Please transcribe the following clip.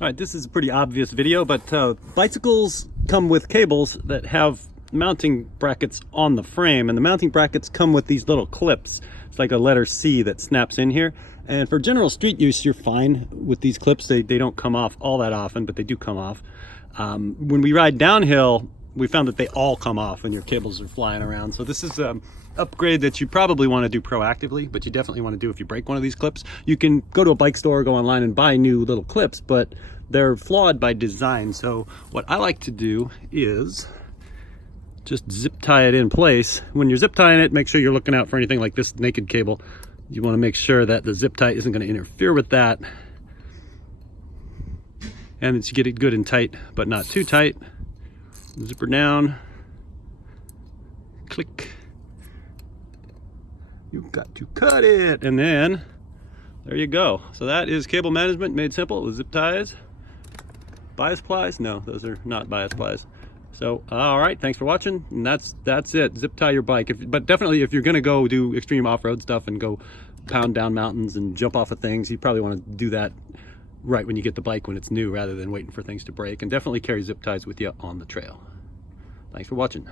All right, this is a pretty obvious video, but bicycles come with cables that have mounting brackets on the frame, and the mounting brackets come with these little clips. It's like a letter C that snaps in here. And for general street use, you're fine with these clips. They don't come off all that often, but they do come off. When we ride downhill, we found that they all come off when your cables are flying around. So this is upgrade that you probably want to do proactively, but you definitely want to do if you break one of these clips. You can go to a bike store, go online and buy new little clips, but they're flawed by design. So what I like to do is just zip tie it in place. When you're zip tying it, make sure you're looking out for anything like this naked cable. You want to make sure that the zip tie isn't going to interfere with that, and that you get it good and tight, but not too tight. Zipper down, click. You've got to cut it, and then there you go. So that is cable management made simple with zip ties. Bias plies? No, those are not bias plies. So, all right, thanks for watching. And that's it. Zip tie your bike. But definitely, if you're gonna go do extreme off-road stuff and go pound down mountains and jump off of things, you probably want to do that right when you get the bike when it's new, rather than waiting for things to break. And definitely carry zip ties with you on the trail. Thanks for watching.